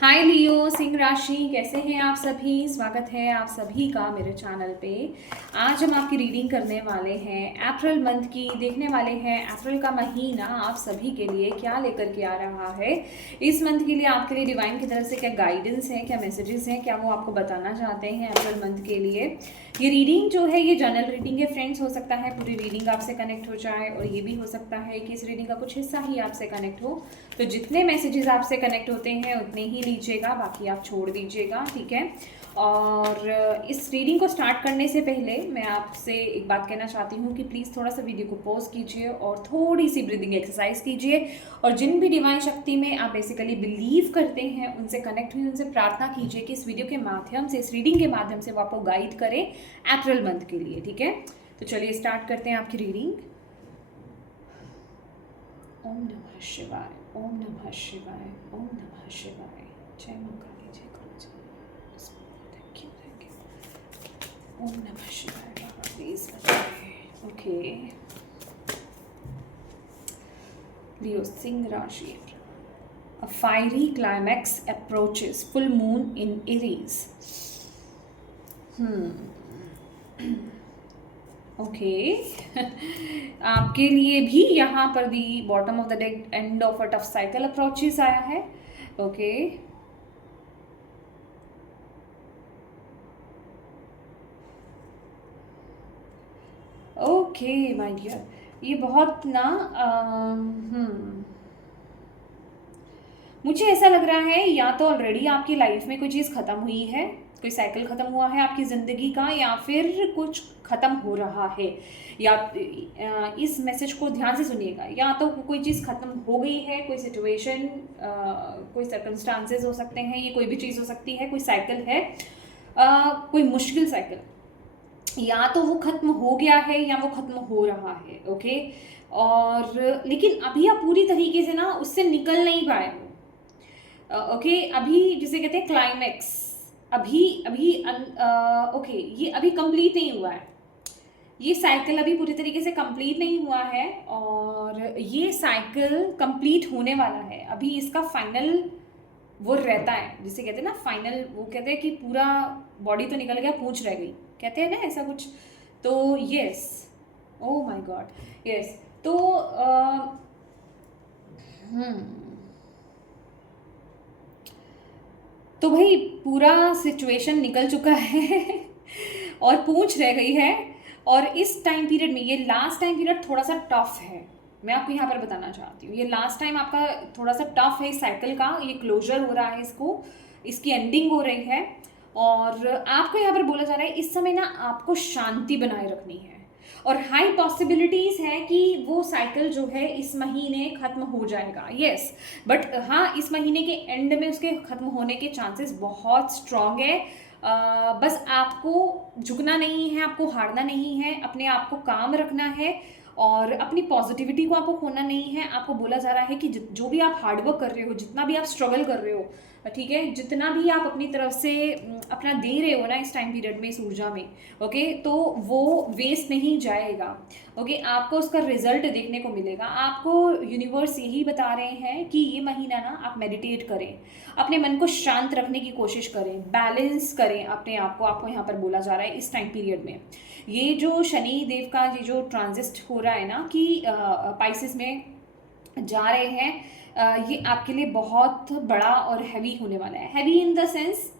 हाय लियो सिंह राशि, कैसे हैं आप सभी। स्वागत है आप सभी का मेरे चैनल पे। आज हम आपकी रीडिंग करने वाले हैं अप्रैल मंथ की। देखने वाले हैं अप्रैल का महीना आप सभी के लिए क्या लेकर के आ रहा है। इस मंथ के लिए आपके लिए डिवाइन की तरफ से क्या गाइडेंस है, क्या मैसेजेस हैं, क्या वो आपको बताना चाहते हैं अप्रैल मंथ के लिए। ये रीडिंग जो है ये जनरल रीडिंग है फ्रेंड्स। हो सकता है पूरी रीडिंग आपसे कनेक्ट हो जाए और ये भी हो सकता है कि इस रीडिंग का कुछ हिस्सा ही आपसे कनेक्ट हो। तो जितने मैसेजेस आपसे कनेक्ट होते हैं उतने ही लीजिएगा, बाकी आप छोड़ दीजिएगा, ठीक है। और इस रीडिंग को स्टार्ट करने से पहले मैं आपसे एक बात कहना चाहती हूँ कि प्लीज़ थोड़ा सा वीडियो को पॉज कीजिए और थोड़ी सी ब्रीदिंग एक्सरसाइज कीजिए। और जिन भी डिवाइन शक्ति में आप बेसिकली बिलीव करते हैं उनसे कनेक्ट हुई, उनसे प्रार्थना कीजिए कि इस वीडियो के माध्यम से, इस रीडिंग के माध्यम से वो आपको गाइड करें अप्रैल मंथ के लिए, ठीक है। तो चलिए स्टार्ट करते हैं आपकी रीडिंग। ओम नमः शिवाय, ओम नमः शिवाय, ओम नमः शिवाय। जय मां काली, जय Kali. Thank you, thank you. Om नमः शिवाय। बाबा प्लीज बताइए। ओके, लियो सिंह राशि। A fiery climax approaches, full moon in Aries. Okay आपके लिए भी यहाँ पर the bottom of the deck end of a tough cycle approaches आया है। ओके ओके माय डियर, ये बहुत ना मुझे ऐसा लग रहा है या तो ऑलरेडी आपकी लाइफ में कोई चीज़ ख़त्म हुई है, कोई साइकिल ख़त्म हुआ है आपकी ज़िंदगी का, या फिर कुछ ख़त्म हो रहा है। या इस मैसेज को ध्यान से सुनिएगा, या तो कोई चीज़ ख़त्म हो गई है, कोई सिचुएशन, कोई सर्कमस्टांसेस हो सकते हैं, ये कोई भी चीज़ हो सकती है, कोई साइकिल है, कोई मुश्किल साइकिल, या तो वो ख़त्म हो गया है या वो ख़त्म हो रहा है। ओके, और लेकिन अभी आप पूरी तरीके से ना उससे निकल नहीं पाए हो। ओके, अभी जिसे कहते हैं क्लाइमैक्स, अभी अभी ओके, ये अभी कंप्लीट नहीं हुआ है। ये साइकिल अभी पूरी तरीके से कंप्लीट नहीं हुआ है और ये साइकिल कंप्लीट होने वाला है। अभी इसका फाइनल वो रहता है, जिसे कहते हैं ना फाइनल, वो कहते हैं कि पूरा बॉडी तो निकल गया, पूंछ रह गई, कहते हैं ना ऐसा कुछ। तो yes, oh my God, yes. तो तो भाई पूरा सिचुएशन निकल चुका है और पूंछ रह गई है। और इस टाइम पीरियड में, ये लास्ट टाइम पीरियड थोड़ा सा टफ है, मैं आपको यहाँ पर बताना चाहती हूँ। ये लास्ट टाइम आपका थोड़ा सा टफ है इस साइकिल का, ये क्लोजर हो रहा है, इसको, इसकी एंडिंग हो रही है। और आपको यहाँ पर बोला जा रहा है इस समय ना आपको शांति बनाए रखनी है और हाई पॉसिबिलिटीज़ है कि वो साइकिल जो है इस महीने ख़त्म हो जाएगा। यस, बट हाँ, इस महीने के एंड में उसके ख़त्म होने के चांसेस बहुत स्ट्रॉन्ग है। बस आपको झुकना नहीं है, आपको हारना नहीं है, अपने आप को काम रखना है और अपनी पॉजिटिविटी को आपको खोना नहीं है। आपको बोला जा रहा है कि जो भी आप हार्डवर्क कर रहे हो, जितना भी आप स्ट्रगल कर रहे हो, ठीक है, जितना भी आप अपनी तरफ से अपना दे रहे हो ना इस टाइम पीरियड में, इस ऊर्जा में, ओके, तो वो वेस्ट नहीं जाएगा। ओके, आपको उसका रिजल्ट देखने को मिलेगा। आपको यूनिवर्स यही बता रहे हैं कि ये महीना ना आप मेडिटेट करें, अपने मन को शांत रखने की कोशिश करें, बैलेंस करें अपने आप को। आपको यहाँ पर बोला जा रहा है इस टाइम पीरियड में, ये जो शनि देव का ये जो ट्रांजिस्ट हो रहा है ना कि पाइसेस में जा रहे हैं, ये आपके लिए बहुत बड़ा और हैवी होने वाला है। हैवी इन द सेंस,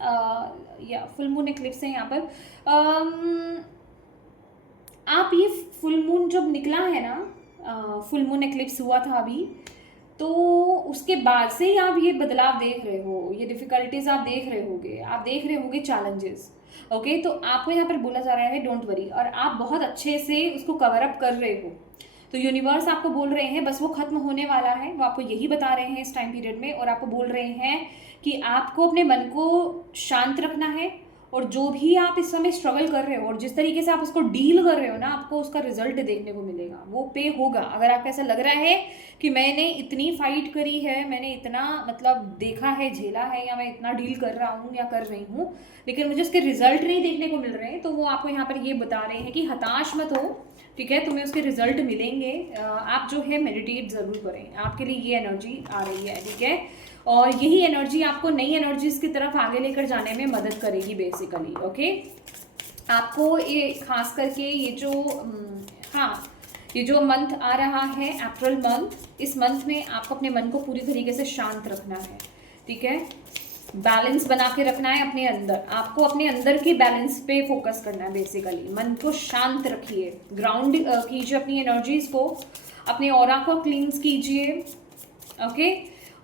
या फुल मून एक्लिप्स है यहाँ पर। आप ये फुल मून जब निकला है ना, फुल मून एक्लिप्स हुआ था अभी, तो उसके बाद से ही आप ये बदलाव देख रहे हो, ये डिफ़िकल्टीज आप देख रहे होगे, आप देख रहे होगे चैलेंजेस। ओके, तो आपको यहाँ पर बोला जा रहा है डोंट वरी, और आप बहुत अच्छे से उसको कवर अप कर रहे हो। तो यूनिवर्स आपको बोल रहे हैं बस वो ख़त्म होने वाला है, वो आपको यही बता रहे हैं इस टाइम पीरियड में। और आपको बोल रहे हैं कि आपको अपने मन को शांत रखना है और जो भी आप इस समय स्ट्रगल कर रहे हो और जिस तरीके से आप उसको डील कर रहे हो ना, आपको उसका रिजल्ट देखने को मिलेगा, वो पे होगा। अगर आपको ऐसा लग रहा है कि मैंने इतनी फाइट करी है, मैंने इतना मतलब देखा है, झेला है, या मैं इतना डील कर रहा हूँ या कर रही हूँ, लेकिन मुझे उसके रिजल्ट नहीं देखने को मिल रहे हैं, तो वो आपको यहाँ पर ये बता रहे हैं कि हताश मत हो, ठीक है, तुम्हें उसके रिजल्ट मिलेंगे। आप जो है मेडिटेट ज़रूर करें, आपके लिए ये एनर्जी आ रही है, ठीक है। और यही एनर्जी आपको नई एनर्जीज की तरफ आगे लेकर जाने में मदद करेगी बेसिकली। ओके, आपको ये खास करके ये जो हाँ, ये जो मंथ आ रहा है अप्रैल मंथ, इस मंथ में आपको अपने मन को पूरी तरीके से शांत रखना है, ठीक है। बैलेंस बना के रखना है अपने अंदर, आपको अपने अंदर की बैलेंस पे फोकस करना है बेसिकली। मन को शांत रखिए, ग्राउंड कीजिए अपनी एनर्जीज को, अपने ऑरा को क्लींस कीजिए। ओके,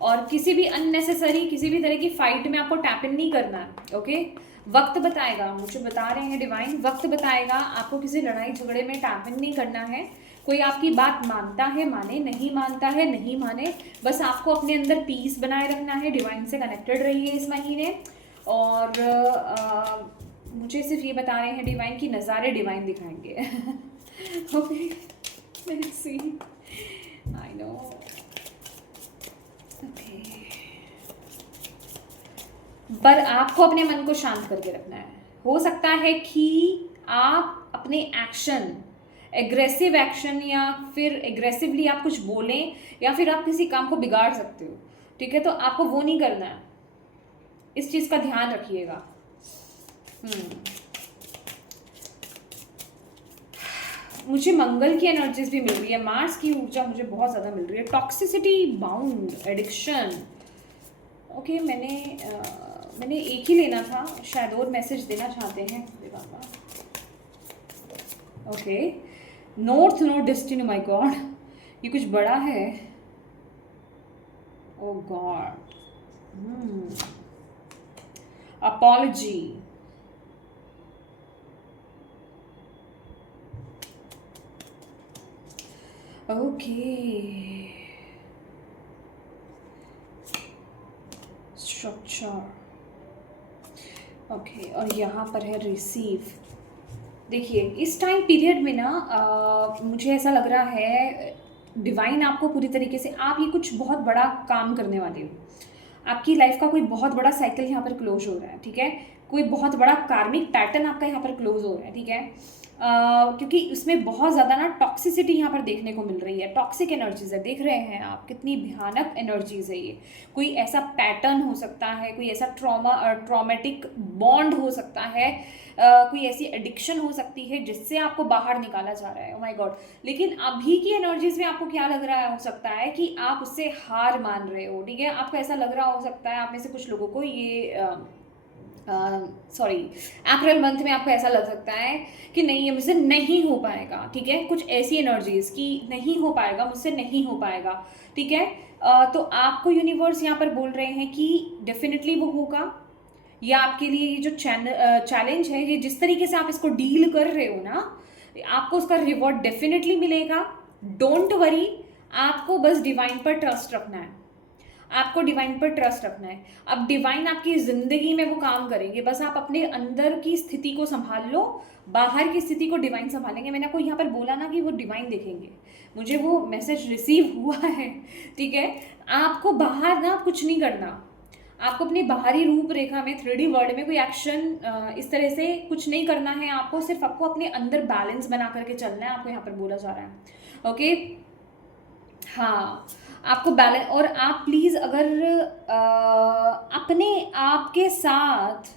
और किसी भी अननेसेसरी किसी भी तरह की फाइट में आपको टैप इन नहीं करना है। ओके, वक्त बताएगा, मुझे बता रहे हैं डिवाइन, वक्त बताएगा, आपको किसी लड़ाई झगड़े में टैप इन नहीं करना है। कोई आपकी बात मानता है माने, नहीं मानता है नहीं माने, बस आपको अपने अंदर पीस बनाए रखना है। डिवाइन से कनेक्टेड रहिए इस महीने। और मुझे सिर्फ ये बता रहे हैं डिवाइन की नज़ारे डिवाइन दिखाएंगे। Okay, let's see, I know. Okay, पर आपको अपने मन को शांत करके रखना है। हो सकता है कि आप अपने एक्शन, एग्रेसिव एक्शन, या फिर एग्रेसिवली आप कुछ बोलें, या फिर आप किसी काम को बिगाड़ सकते हो, ठीक है। तो आपको वो नहीं करना है, इस चीज़ का ध्यान रखिएगा। मुझे मंगल की एनर्जीज भी मिल रही है, मार्स की ऊर्जा मुझे बहुत ज़्यादा मिल रही है। Toxicity, bound, addiction. ओके, मैंने एक ही लेना था, शायद और मैसेज देना चाहते हैं बाबा। Okay, north node destiny, my god, ये कुछ बड़ा है। Oh god, apology. Okay, structure. Okay, और यहाँ पर है रिसीव। देखिए, इस टाइम पीरियड में ना मुझे ऐसा लग रहा है डिवाइन आपको पूरी तरीके से, आप ये कुछ बहुत बड़ा काम करने वाले हो। आपकी लाइफ का कोई बहुत बड़ा साइकिल यहाँ पर क्लोज हो रहा है, ठीक है। कोई बहुत बड़ा कार्मिक पैटर्न आपका यहाँ पर क्लोज हो रहा है, ठीक है। क्योंकि उसमें बहुत ज़्यादा ना टॉक्सिसिटी यहाँ पर देखने को मिल रही है, टॉक्सिक एनर्जीज है। देख रहे हैं आप कितनी भयानक एनर्जीज है ये। कोई ऐसा पैटर्न हो सकता है, कोई ऐसा ट्रॉमेटिक बॉन्ड हो सकता है, कोई ऐसी एडिक्शन हो सकती है जिससे आपको बाहर निकाला जा रहा है। ओ माय गॉड, लेकिन अभी की एनर्जीज में आपको क्या लग रहा है, हो सकता है कि आप उससे हार मान रहे हो, ठीक है। आपको ऐसा लग रहा हो सकता है, आप में से कुछ लोगों को ये अप्रैल मंथ में आपको ऐसा लग सकता है कि नहीं, ये मुझसे नहीं हो पाएगा, ठीक है। कुछ ऐसी एनर्जीज की नहीं हो पाएगा, मुझसे नहीं हो पाएगा, ठीक है। तो आपको यूनिवर्स यहाँ पर बोल रहे हैं कि डेफिनेटली वो होगा। या आपके लिए ये जो चैलेंज है, ये जिस तरीके से आप इसको डील कर रहे हो ना, आपको उसका रिवॉर्ड डेफिनेटली मिलेगा। डोंट वरी, आपको बस डिवाइन पर ट्रस्ट रखना है, आपको डिवाइन पर ट्रस्ट रखना है। अब डिवाइन आपकी ज़िंदगी में वो काम करेंगे, बस आप अपने अंदर की स्थिति को संभाल लो, बाहर की स्थिति को डिवाइन संभालेंगे। मैंने आपको यहाँ पर बोला ना कि वो डिवाइन देखेंगे, मुझे वो मैसेज रिसीव हुआ है, ठीक है। आपको बाहर ना कुछ नहीं करना, आपको अपनी बाहरी रूपरेखा में 3D वर्ल्ड में कोई एक्शन इस तरह से कुछ नहीं करना है। आपको सिर्फ आपको अपने अंदर बैलेंस बना करके चलना है, आपको यहाँ पर बोला जा रहा है। ओके, हाँ, आपको बैलेंस। और आप प्लीज़ अगर अपने आप के साथ,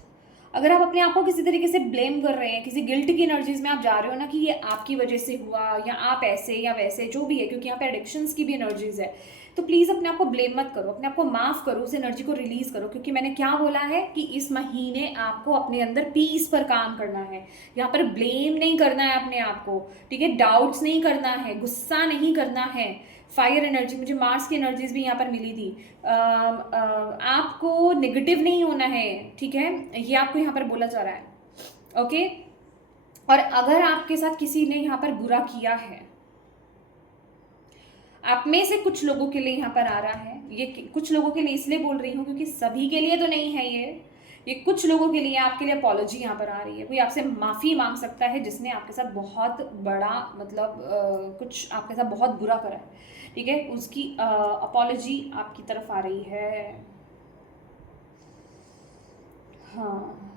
अगर आप अपने आप को किसी तरीके से ब्लेम कर रहे हैं, किसी गिल्ट की एनर्जीज में आप जा रहे हो ना कि ये आपकी वजह से हुआ, या आप ऐसे या वैसे जो भी है, क्योंकि यहाँ पे एडिक्शंस की भी एनर्जीज है, तो प्लीज़ अपने आप को ब्लेम मत करो, अपने आप को माफ़ करो, उस एनर्जी को रिलीज़ करो। क्योंकि मैंने क्या बोला है कि इस महीने आपको अपने अंदर पीस पर काम करना है, यहाँ पर ब्लेम नहीं करना है अपने आप को, ठीक है। डाउट्स नहीं करना है, गुस्सा नहीं करना है। फायर एनर्जी, मुझे मार्स की एनर्जीज भी यहाँ पर मिली थी। आपको नेगेटिव नहीं होना है, ठीक है, ये आपको यहाँ पर बोला जा रहा है। ओके, और अगर आपके साथ किसी ने यहाँ पर बुरा किया है, आप में से कुछ लोगों के लिए यहाँ पर आ रहा है, ये कुछ लोगों के लिए इसलिए बोल रही हूँ क्योंकि सभी के लिए तो नहीं है ये कुछ लोगों के लिए, आपके लिए अपॉलॉजी यहाँ पर आ रही है। कोई आपसे माफ़ी मांग सकता है जिसने आपके साथ बहुत बड़ा, मतलब कुछ आपके साथ बहुत बुरा करा है, ठीक है। उसकी अपॉलॉजी आपकी तरफ आ रही है। हाँ,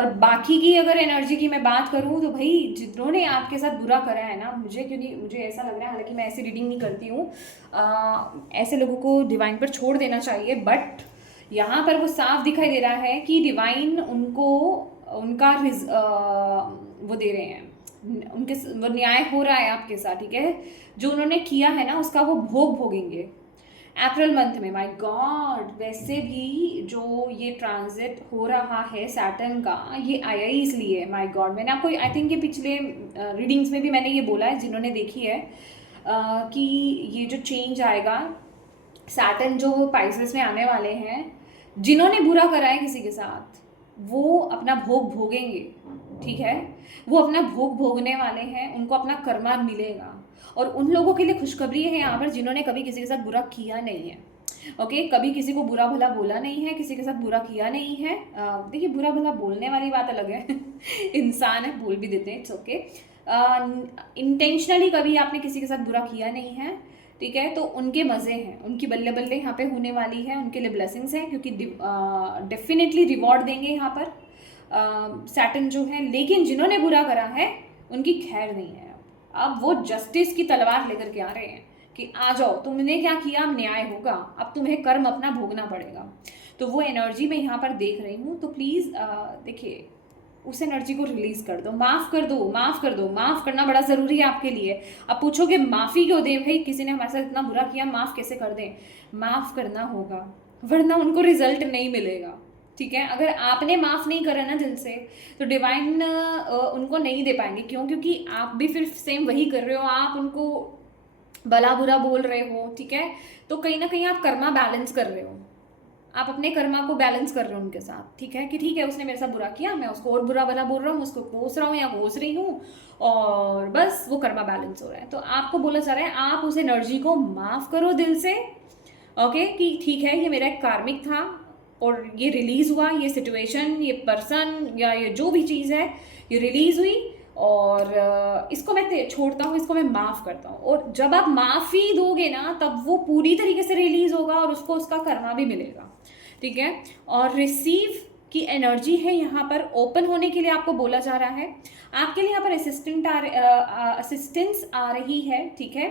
और बाकी की अगर एनर्जी की मैं बात करूँ तो भाई जिन्होंने आपके साथ बुरा करा है ना, मुझे क्यों नहीं, मुझे ऐसा लग रहा है, हालांकि मैं ऐसी रीडिंग नहीं करती हूँ, ऐसे लोगों को डिवाइन पर छोड़ देना चाहिए, बट यहाँ पर वो साफ दिखाई दे रहा है कि डिवाइन उनको उनका वो दे रहे हैं, उनके वो न्याय हो रहा है आपके साथ, ठीक है। जो उन्होंने किया है ना उसका वो भोग भोगेंगे अप्रैल मंथ में। माय गॉड, वैसे भी जो ये ट्रांजिट हो रहा है सैटर्न का, ये आया ही इसलिए, माय गॉड, मैंने आपको आई थिंक ये पिछले रीडिंग्स में भी मैंने ये बोला है जिन्होंने देखी है, कि ये जो चेंज आएगा, सैटर्न जो पाइसेस में आने वाले हैं, जिन्होंने बुरा करा है किसी के साथ वो अपना भोग भोगेंगे, ठीक है। वो अपना भोग भोगने वाले हैं, उनको अपना कर्मा मिलेगा। और उन लोगों के लिए खुशखबरी है यहाँ पर जिन्होंने कभी किसी के साथ बुरा किया नहीं है, ओके। कभी किसी को बुरा भला बोला नहीं है, किसी के साथ बुरा किया नहीं है। देखिए, बुरा भला बोलने वाली बात अलग है इंसान है, बोल भी देते हैं, इट्स ओके। इंटेंशनली कभी आपने किसी के साथ बुरा किया नहीं है, ठीक है। तो उनके मज़े हैं, उनकी बल्ले बल्ले यहाँ पे होने वाली है, उनके लिए ब्लेसिंग्स हैं, क्योंकि डेफिनेटली रिवॉर्ड देंगे यहाँ पर सैटर्न जो है। लेकिन जिन्होंने बुरा करा है उनकी खैर नहीं है। अब वो जस्टिस की तलवार लेकर के आ रहे हैं कि आ जाओ, तुमने क्या किया, अब न्याय होगा, अब तुम्हें कर्म अपना भोगना पड़ेगा। तो वो एनर्जी मैं यहाँ पर देख रही हूँ। तो प्लीज़ देखिए, उस एनर्जी को रिलीज कर दो, माफ़ कर दो, माफ़ कर दो। माफ़ करना बड़ा ज़रूरी है आपके लिए। अब पूछोगे माफ़ी क्यों दें भाई, किसी ने हमारे साथ इतना बुरा किया, माफ़ कैसे कर दें? माफ़ करना होगा, वरना उनको रिजल्ट नहीं मिलेगा, ठीक है। अगर आपने माफ़ नहीं करा ना दिल से, तो डिवाइन उनको नहीं दे पाएंगे। क्यों? क्योंकि आप भी फिर सेम वही कर रहे हो, आप उनको भला बुरा बोल रहे हो, ठीक है। तो कहीं ना कहीं आप कर्मा बैलेंस कर रहे हो, आप अपने कर्मा को बैलेंस कर रहे हो उनके साथ, ठीक है। कि ठीक है, उसने मेरे साथ बुरा किया, मैं उसको और बुरा भला बोल रहा हूँ, उसको कोस रहा हूँ या कोस रही हूँ, और बस वो कर्मा बैलेंस हो रहा है। तो आपको बोला जा रहा है आप उस एनर्जी को माफ़ करो दिल से, ओके। कि ठीक है, ये मेरा एक कार्मिक था और ये रिलीज़ हुआ, ये सिचुएशन, ये पर्सन या ये जो भी चीज़ है, ये रिलीज़ हुई, और इसको मैं छोड़ता हूँ, इसको मैं माफ़ करता हूँ। और जब आप माफ़ी दोगे ना, तब वो पूरी तरीके से रिलीज़ होगा और उसको उसका कर्मा भी मिलेगा, ठीक है। और रिसीव की एनर्जी है यहाँ पर, ओपन होने के लिए आपको बोला जा रहा है। आपके लिए यहाँ पर असिस्टेंस आ रही है, ठीक है।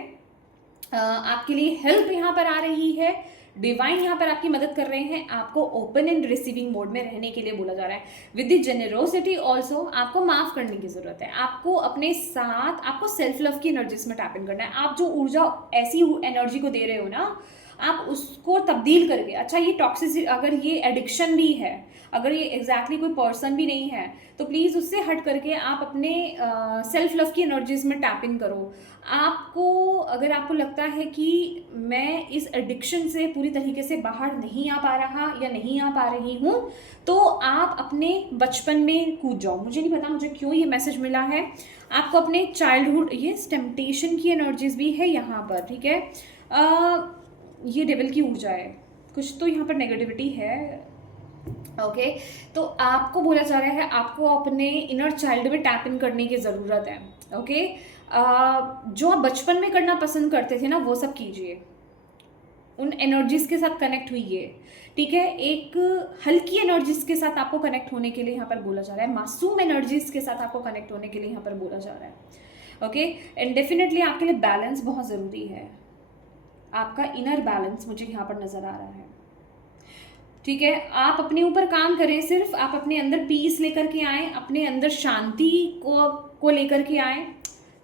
आपके लिए हेल्प यहाँ पर आ रही है, डिवाइन यहाँ पर आपकी मदद कर रहे हैं। आपको ओपन एंड रिसीविंग मोड में रहने के लिए बोला जा रहा है। विद द जेनरोसिटी ऑल्सो, आपको माफ़ करने की ज़रूरत है। आपको अपने साथ, आपको सेल्फ लव की एनर्जीज में टैप इन करना है। आप जो ऊर्जा, ऐसी एनर्जी को दे रहे हो ना, आप उसको तब्दील करके, अच्छा ये टॉक्सिसिटी, अगर ये एडिक्शन भी है, अगर ये एग्जैक्टली कोई पर्सन भी नहीं है, तो प्लीज़ उससे हट करके आप अपने सेल्फ लव की एनर्जीज में टैप इन करो। आपको, अगर आपको लगता है कि मैं इस एडिक्शन से पूरी तरीके से बाहर नहीं आ पा रहा या नहीं आ पा रही हूँ, तो आप अपने बचपन में कूद जाओ। मुझे नहीं पता मुझे क्यों ये मैसेज मिला है। आपको अपने चाइल्डहुड, ये टेम्पटेशन की एनर्जीज भी है यहाँ पर, ठीक है। ये डेविल की ऊर्जा है, कुछ तो यहाँ पर नेगेटिविटी है, ओके। तो आपको बोला जा रहा है आपको अपने इनर चाइल्ड में टैप इन करने की ज़रूरत है, ओके। जो आप बचपन में करना पसंद करते थे ना, वो सब कीजिए, उन एनर्जीज के साथ कनेक्ट हुई, ठीक है। एक हल्की एनर्जीज के साथ आपको कनेक्ट होने के लिए यहाँ पर बोला जा रहा है, मासूम एनर्जीज के साथ आपको कनेक्ट होने के लिए यहाँ पर बोला जा रहा है, ओके। एंड डेफिनेटली आपके लिए बैलेंस बहुत ज़रूरी है, आपका इनर बैलेंस मुझे यहाँ पर नज़र आ रहा है, ठीक है। आप अपने ऊपर काम करें, सिर्फ आप अपने अंदर पीस लेकर के आएँ, अपने अंदर शांति को लेकर के आएँ,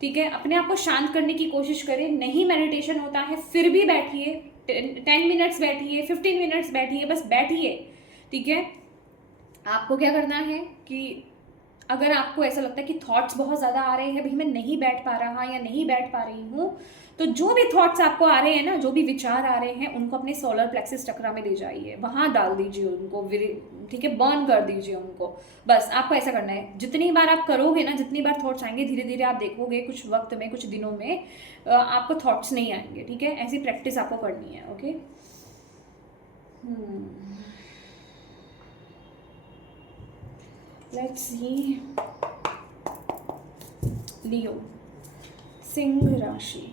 ठीक है। अपने आप को शांत करने की कोशिश करें। नहीं मेडिटेशन होता है, फिर भी बैठिए, 10 मिनट्स बैठिए, 15 मिनट्स बैठिए, बस बैठिए, ठीक है। आपको क्या करना है कि अगर आपको ऐसा लगता है कि थॉट्स बहुत ज़्यादा आ रहे हैं, भाई मैं नहीं बैठ पा रहा या नहीं बैठ पा रही हूँ, तो जो भी थॉट्स आपको आ रहे हैं ना, जो भी विचार आ रहे हैं, उनको अपने सोलर प्लेक्सिस चक्रा में ले जाइए, वहाँ डाल दीजिए उनको, ठीक है, बर्न कर दीजिए उनको। बस आपको ऐसा करना है। जितनी बार आप करोगे ना, जितनी बार थॉट्स आएंगे, धीरे धीरे आप देखोगे कुछ वक्त में, कुछ दिनों में आपको थॉट्स नहीं आएंगे, ठीक है। ऐसी प्रैक्टिस आपको करनी है, ओके। लेट्स सी, लियो, सिंह राशि।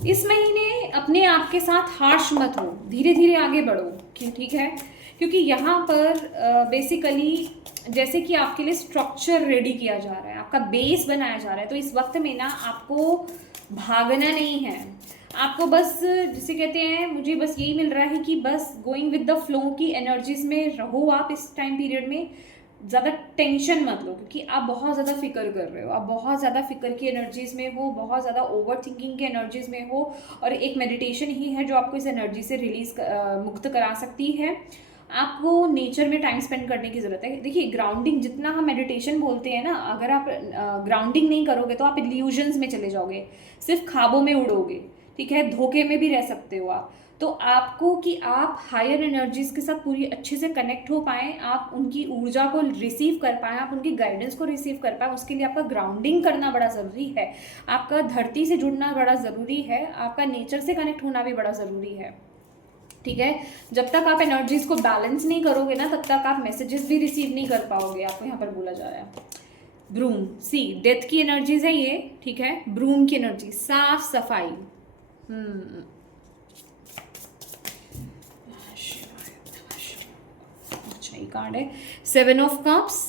इस महीने अपने आप के साथ हार्श मत हो, धीरे धीरे आगे बढ़ो, ठीक है, क्योंकि यहाँ पर बेसिकली जैसे कि आपके लिए स्ट्रक्चर रेडी किया जा रहा है, आपका बेस बनाया जा रहा है, तो इस वक्त में ना आपको भागना नहीं है, आपको बस जिसे कहते हैं, मुझे बस यही मिल रहा है कि बस गोइंग विद द फ्लो की एनर्जीज में रहो आप इस टाइम पीरियड में। ज़्यादा टेंशन मत लो, क्योंकि आप बहुत ज़्यादा फिक्र कर रहे हो, आप बहुत ज़्यादा फिक्र की एनर्जीज में हो, बहुत ज़्यादा ओवर थिंकिंग की एनर्जीज में हो, और एक मेडिटेशन ही है जो आपको इस एनर्जी से मुक्त करा सकती है। आपको नेचर में टाइम स्पेंड करने की ज़रूरत है। देखिए, ग्राउंडिंग, जितना हम मेडिटेशन बोलते हैं ना, अगर आप ग्राउंडिंग नहीं करोगे तो आप इल्यूजन्स में चले जाओगे, सिर्फ ख्वाबों में उड़ोगे, ठीक है, धोखे में भी रह सकते हो आप। तो आपको कि आप हायर एनर्जीज के साथ पूरी अच्छे से कनेक्ट हो पाएँ, आप उनकी ऊर्जा को रिसीव कर पाएँ, आप उनकी गाइडेंस को रिसीव कर पाएँ, उसके लिए आपका ग्राउंडिंग करना बड़ा ज़रूरी है, आपका धरती से जुड़ना बड़ा ज़रूरी है, आपका नेचर से कनेक्ट होना भी बड़ा ज़रूरी है, ठीक है। जब तक आप एनर्जीज को बैलेंस नहीं करोगे ना, तब तक आप मैसेजेस भी रिसीव नहीं कर पाओगे। आपको यहाँ पर बोला जा रहा है ब्रूम, सी डेथ की एनर्जीज है ये, ठीक है, ब्रूम की एनर्जी, साफ सफाई। अच्छा, ये कार्ड है 7 of cups,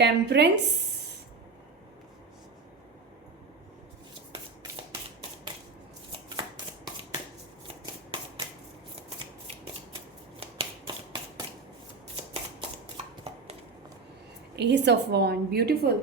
temperance, Ace of Wand, beautiful.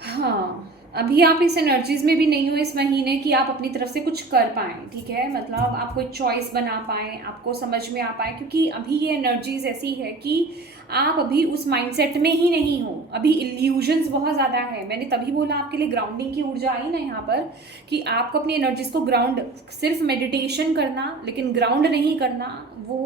हाँ, अभी आप इस एनर्जीज में भी नहीं हो इस महीने कि आप अपनी तरफ से कुछ कर पाएँ, ठीक है, मतलब आप कोई चॉइस बना पाएँ, आपको समझ में आ पाए, क्योंकि अभी ये एनर्जीज ऐसी है कि आप अभी उस माइंडसेट में ही नहीं हो, अभी इल्यूजन्स बहुत ज़्यादा है। मैंने तभी बोला आपके लिए ग्राउंडिंग की ऊर्जा आई ना यहाँ पर, कि आपको अपनी एनर्जीज को ग्राउंड, सिर्फ मेडिटेशन करना लेकिन ग्राउंड नहीं करना, वो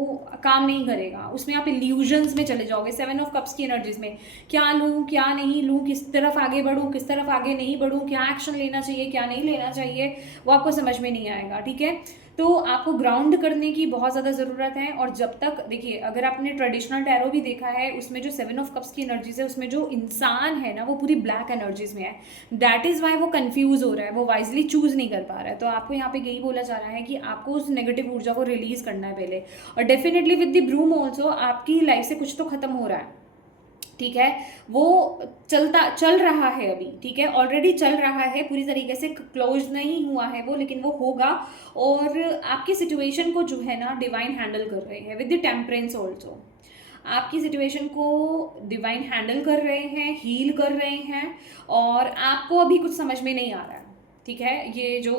काम नहीं करेगा, उसमें आप इल्यूजन्स में चले जाओगे। 7 ऑफ कप्स की एनर्जीज में क्या लूँ क्या नहीं लूँ, किस तरफ आगे बढ़ूँ किस तरफ आगे नहीं बढ़ूँ, क्या एक्शन लेना चाहिए क्या नहीं लेना चाहिए, वो आपको समझ में नहीं आएगा, ठीक है। तो आपको ग्राउंड करने की बहुत ज़्यादा ज़रूरत है। और जब तक, देखिए, अगर आपने ट्रेडिशनल टैरो भी देखा है, उसमें जो 7 ऑफ कप्स की एनर्जीज है, उसमें जो इंसान है ना, वो पूरी ब्लैक एनर्जीज में है, दैट इज़ वाई वो कंफ्यूज हो रहा है, वो वाइजली चूज नहीं कर पा रहा है। तो आपको यहाँ पे यही बोला जा रहा है कि आपको उस नेगेटिव ऊर्जा को रिलीज करना है पहले, और definitely with the broom also आपकी लाइफ से कुछ तो खत्म हो रहा है, ठीक है, वो चल रहा है अभी, ठीक है, ऑलरेडी चल रहा है, पूरी तरीके से क्लोज नहीं हुआ है वो, लेकिन वो होगा। और आपकी सिचुएशन को जो है ना डिवाइन हैंडल कर रहे हैं विद द टेम्परेंस ऑल्सो, आपकी सिचुएशन को डिवाइन हैंडल कर रहे हैं, हील कर रहे हैं, और आपको अभी कुछ समझ में नहीं आ रहा है, ठीक है। ये जो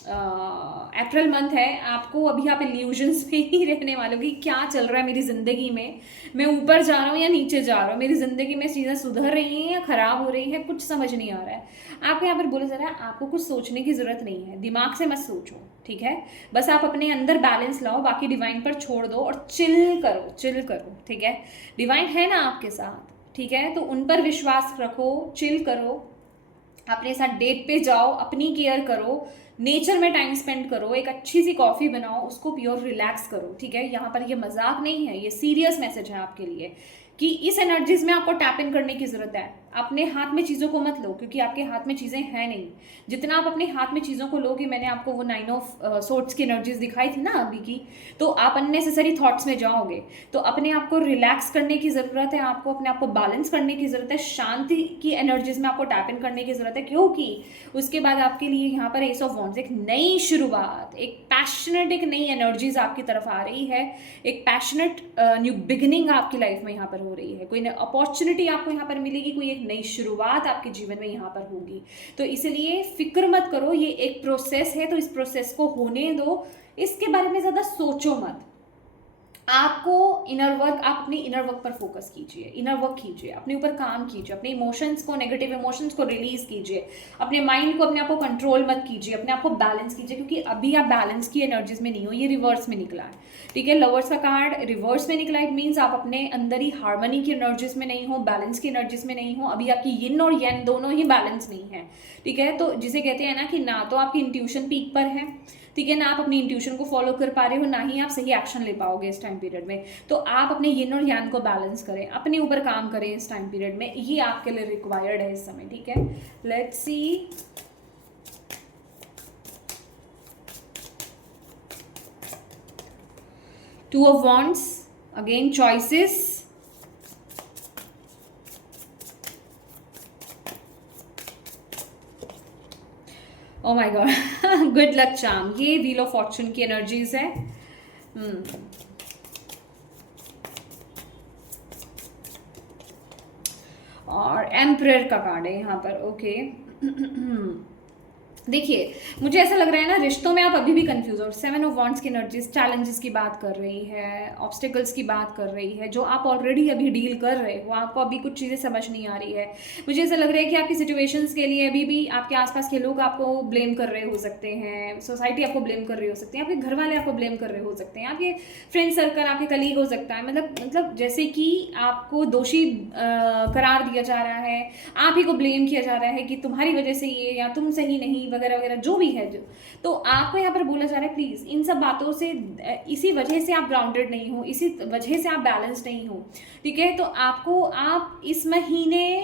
अप्रैल मंथ है, आपको अभी आप इल्यूजन्स में ही रहने वाले हो कि क्या चल रहा है मेरी ज़िंदगी में, मैं ऊपर जा रहा हूँ या नीचे जा रहा हूँ, मेरी ज़िंदगी में चीज़ें सुधर रही हैं या ख़राब हो रही हैं, कुछ समझ नहीं आ रहा है। आपको यहाँ पर बोला जा रहा है आपको कुछ सोचने की ज़रूरत नहीं है, दिमाग से मत सोचो, ठीक है, बस आप अपने अंदर बैलेंस लाओ, बाकी डिवाइन पर छोड़ दो और चिल करो, ठीक है। डिवाइन है ना आपके साथ, ठीक है, तो उन पर विश्वास रखो, चिल करो, अपने साथ डेट पे जाओ, अपनी केयर करो, नेचर में टाइम स्पेंड करो, एक अच्छी सी कॉफ़ी बनाओ, उसको पियो, रिलैक्स करो, ठीक है। यहाँ पर ये मजाक नहीं है, ये सीरियस मैसेज है आपके लिए कि इस एनर्जीज में आपको टैप इन करने की ज़रूरत है। अपने हाथ में चीज़ों को मत लो, क्योंकि आपके हाथ में चीज़ें हैं नहीं। जितना आप अपने हाथ में चीज़ों को लोगे, मैंने आपको वो 9 ऑफ सोर्ट्स की एनर्जीज दिखाई थी ना अभी की, तो आप अननेसेसरी थॉट्स में जाओगे। तो अपने आप को रिलैक्स करने की ज़रूरत है, आपको अपने आप को बैलेंस करने की ज़रूरत है, शांति की एनर्जीज में आपको टैप इन करने की ज़रूरत है, क्योंकि उसके बाद आपके लिए यहाँ पर एस ऑफ वॉन्ड्स, एक नई शुरुआत, एक पैशनेट, एक नई एनर्जीज आपकी तरफ आ रही है, एक पैशनेट न्यू बिगिनिंग आपकी लाइफ में यहाँ पर हो रही है, कोई अपॉर्चुनिटी आपको यहाँ पर मिलेगी, कोई एक नई शुरुआत आपके जीवन में यहाँ पर होगी। तो इसलिए फिक्र मत करो, ये एक प्रोसेस है, तो इस प्रोसेस को होने दो, इसके बारे में ज़्यादा सोचो मत। आपको इनर वर्क, आप अपने इनर वर्क पर फोकस कीजिए, इनर वर्क कीजिए, अपने ऊपर काम कीजिए, अपने इमोशंस को, नेगेटिव इमोशंस को रिलीज कीजिए, अपने माइंड को, अपने आप को कंट्रोल मत कीजिए, अपने आप को बैलेंस कीजिए, क्योंकि अभी आप बैलेंस की एनर्जीज में नहीं हो, ये रिवर्स में निकला है। ठीक है। लवर्स का कार्ड रिवर्स में निकला, इट मीन्स आप अपने अंदर ही हार्मनी की एनर्जीज में नहीं हो, बैलेंस की एनर्जीज में नहीं हो, अभी आपकी यिन और यन दोनों ही बैलेंस नहीं है, ठीक है। तो जिसे कहते हैं ना कि ना तो आपकी इंट्यूशन पीक पर है, ठीक है, ना आप अपनी इंट्यूशन को फॉलो कर पा रहे हो, ना ही आप सही एक्शन ले पाओगे इस टाइम पीरियड में। तो आप अपने यिन और यान को बैलेंस करें, अपने ऊपर काम करें इस टाइम पीरियड में, ये आपके लिए रिक्वायर्ड है इस समय, ठीक है। Let's see. Two of wands, again choices, oh my God, good luck charm, ये व्हील ऑफ फॉर्चून की एनर्जीज है। और एम्परर का कार्ड है यहाँ पर, ओके। देखिए, मुझे ऐसा लग रहा है ना, रिश्तों में आप अभी भी कंफ्यूज हो। 7 ऑफ वॉन्ड्स की एनर्जीज चैलेंजेस की बात कर रही है, ऑब्स्टिकल्स की बात कर रही है, जो आप ऑलरेडी अभी डील कर रहे हो, आपको अभी कुछ चीज़ें समझ नहीं आ रही है। मुझे ऐसा लग रहा है कि आपकी सिचुएशंस के लिए अभी भी आपके आसपास के लोग आपको ब्लेम कर रहे हो सकते हैं, सोसाइटी आपको ब्लेम कर रही हो सकती है, आपके घर वाले आपको ब्लेम कर रहे हो सकते हैं, आपके फ्रेंड सर्कल, आपके कलीग हो सकता है, मतलब जैसे कि आपको दोषी करार दिया जा रहा है, आप ही को ब्लेम किया जा रहा है कि तुम्हारी वजह से ये, या तुम सही नहीं, वगैरह वगैरह जो भी है। जो तो आपको यहाँ पर बोला जा रहा है, प्लीज़ इन सब बातों से, इसी वजह से आप ग्राउंडेड नहीं हो, इसी वजह से आप बैलेंस नहीं हो, ठीक है। तो आपको, आप इस महीने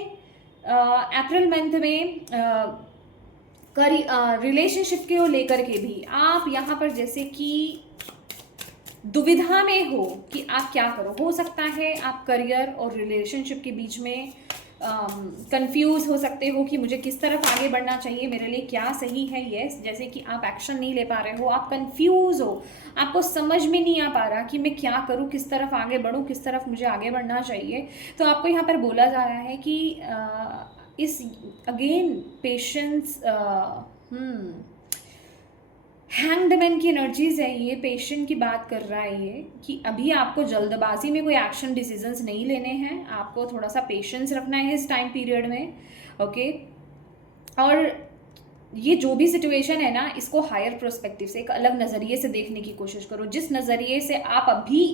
अप्रैल मंथ में रिलेशनशिप को लेकर के भी आप यहाँ पर जैसे कि दुविधा में हो कि आप क्या करो। हो सकता है आप करियर और रिलेशनशिप के बीच में कंफ्यूज हो सकते हो कि मुझे किस तरफ आगे बढ़ना चाहिए, मेरे लिए क्या सही है। यस, जैसे कि आप एक्शन नहीं ले पा रहे हो, आप कंफ्यूज हो, आपको समझ में नहीं आ पा रहा कि मैं क्या करूं, किस तरफ आगे बढ़ूं, किस तरफ मुझे आगे बढ़ना चाहिए। तो आपको यहाँ पर बोला जा रहा है कि इस अगेन पेशेंस, हैंग्ड मैन की एनर्जीज है ये, पेशेंट की बात कर रहा है ये, कि अभी आपको जल्दबाजी में कोई एक्शन डिसीजंस नहीं लेने हैं, आपको थोड़ा सा पेशेंस रखना है इस टाइम पीरियड में, ओके। और ये जो भी सिचुएशन है ना, इसको हायर प्रोस्पेक्टिव से, एक अलग नज़रिए से देखने की कोशिश करो। जिस नज़रिए से आप अभी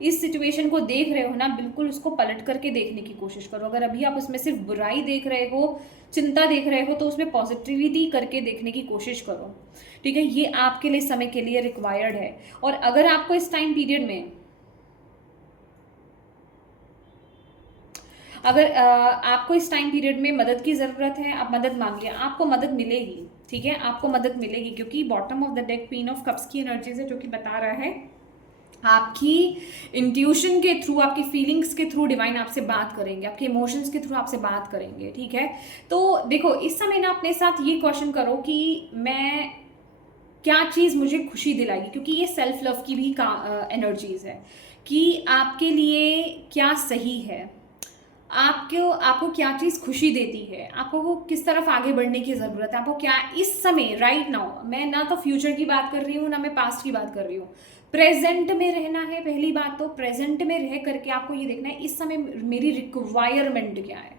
इस सिचुएशन को देख रहे हो ना, बिल्कुल उसको पलट करके देखने की कोशिश करो। अगर अभी आप उसमें सिर्फ बुराई देख रहे हो, चिंता देख रहे हो, तो उसमें पॉजिटिविटी करके देखने की कोशिश करो, ठीक है। ये आपके लिए समय के लिए रिक्वायर्ड है। और अगर आपको इस टाइम पीरियड में, अगर आपको इस टाइम पीरियड में मदद की ज़रूरत है, आप मदद मांगिए, आपको मदद मिलेगी, ठीक है, आपको मदद मिलेगी। क्योंकि bottom of the deck queen of cups की एनर्जीज है, जो कि बता रहा है आपकी इंट्यूशन के थ्रू, आपकी फीलिंग्स के थ्रू डिवाइन आपसे बात करेंगे, आपके इमोशंस के थ्रू आपसे बात करेंगे, ठीक है। तो देखो, इस समय ना अपने साथ ये क्वेश्चन करो कि मैं क्या चीज़ मुझे खुशी दिलाएगी, क्योंकि ये सेल्फ लव की भी एनर्जीज है कि आपके लिए क्या सही है, आपको क्या चीज़ खुशी देती है, आपको किस तरफ आगे बढ़ने की ज़रूरत है, आपको क्या इस समय राइट नाउ, मैं ना तो फ्यूचर की बात कर रही हूँ, ना मैं पास्ट की बात कर रही हूँ, प्रेजेंट में रहना है। पहली बात तो प्रेजेंट में रह करके आपको ये देखना है इस समय मेरी रिक्वायरमेंट क्या है,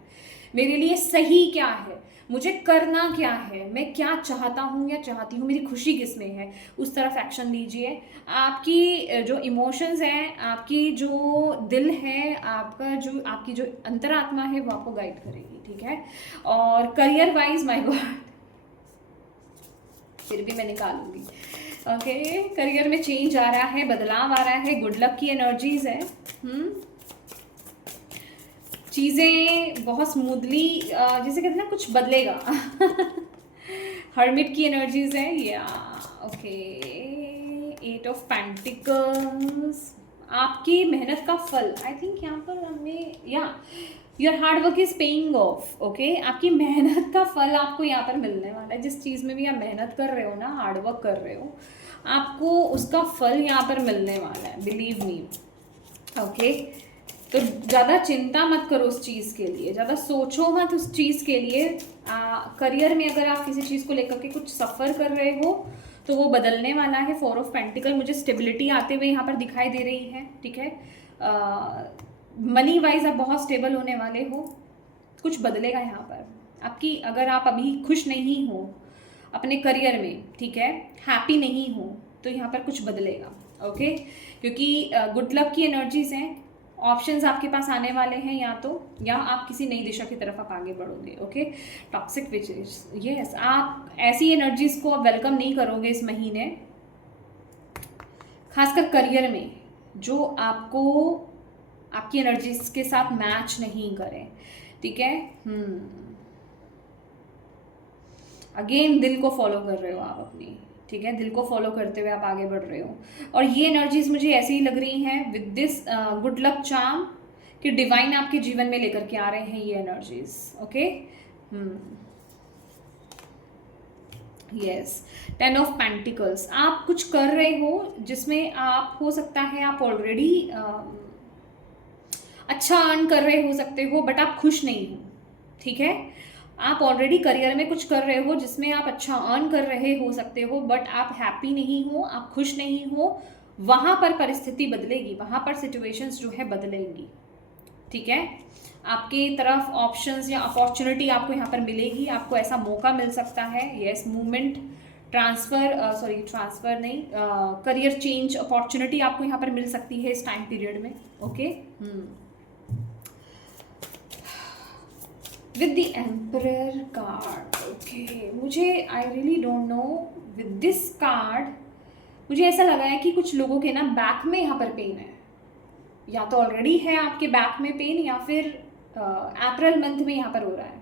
मेरे लिए सही क्या है, मुझे करना क्या है, मैं क्या चाहता हूँ या चाहती हूँ, मेरी खुशी किस में है, उस तरफ एक्शन लीजिए। आपकी जो इमोशंस हैं, आपकी जो दिल है, आपकी जो अंतरात्मा है, वो आपको गाइड करेगी, ठीक है। और करियर वाइज, माय गॉड, फिर भी मैं निकालूंगी, ओके। करियर में चेंज आ रहा है, बदलाव आ रहा है, गुड लक की एनर्जीज है। चीज़ें बहुत स्मूथली, जैसे कहते हैं ना, कुछ बदलेगा। हर्मिट की एनर्जीज है, या ओके। 8 ऑफ पेंटिकल्स, आपकी मेहनत का फल, आई थिंक यहाँ पर हमें, या your hard work is paying off, okay. आपकी मेहनत का फल आपको यहाँ पर मिलने वाला है। जिस चीज़ में भी आप मेहनत कर रहे हो ना, हार्ड वर्क कर रहे हो, आपको उसका फल यहाँ पर मिलने वाला है, बिलीव मी, ओके। तो ज़्यादा चिंता मत करो उस चीज़ के लिए, ज़्यादा सोचो मत उस चीज़ के लिए। करियर में अगर आप किसी चीज़ को लेकर के कुछ सफ़र कर रहे हो, तो वो बदलने वाला है। 4 ऑफ पेंटिकल, मुझे स्टेबिलिटी आते हुए यहाँ पर दिखाई दे रही है, ठीक है। मनी वाइज आप बहुत स्टेबल होने वाले हो, कुछ बदलेगा यहाँ पर आपकी। अगर आप अभी खुश नहीं हो अपने करियर में, ठीक है, हैप्पी नहीं हो, तो यहाँ पर कुछ बदलेगा, ओके, क्योंकि गुड लक की एनर्जीज हैं, ऑप्शंस आपके पास आने वाले हैं, या आप किसी नई दिशा की तरफ आप आगे बढ़ोगे। ओके, टॉक्सिक विचेस, यस, आप ऐसी एनर्जीज को आप वेलकम नहीं करोगे इस महीने, खासकर करियर में, जो आपको आपकी एनर्जीज के साथ मैच नहीं करें। ठीक है, अगेन दिल को फॉलो कर रहे हो आप अपनी, ठीक है, दिल को फॉलो करते हुए आप आगे बढ़ रहे हो। और ये एनर्जीज मुझे ऐसी ही लग रही हैं with this good luck charm कि डिवाइन आपके जीवन में लेकर के आ रहे हैं ये energies. Okay, yes, 10 of pentacles, आप कुछ कर रहे हो जिसमें आप, हो सकता है आप ऑलरेडी अच्छा अर्न कर रहे हो सकते हो, बट आप खुश नहीं हो। ठीक है, आप ऑलरेडी करियर में कुछ कर रहे हो जिसमें आप अच्छा अर्न कर रहे हो सकते हो, बट आप हैप्पी नहीं हो, आप खुश नहीं हो। वहाँ पर परिस्थिति बदलेगी, वहाँ पर सिचुएशंस जो है बदलेंगी। ठीक है, आपकी तरफ ऑप्शंस या अपॉर्चुनिटी आपको यहाँ पर मिलेगी, आपको ऐसा मौका मिल सकता है। यस, मूवमेंट, ट्रांसफ़र नहीं, करियर चेंज अपॉर्चुनिटी आपको यहाँ पर मिल सकती है इस टाइम पीरियड में। Okay, with the emperor card, okay, मुझे I really don't know with this card, मुझे ऐसा लगा है कि कुछ लोगों के ना बैक में यहाँ पर पेन है, या तो ऑलरेडी है आपके बैक में पेन, या फिर अप्रैल मंथ में यहाँ पर हो रहा है।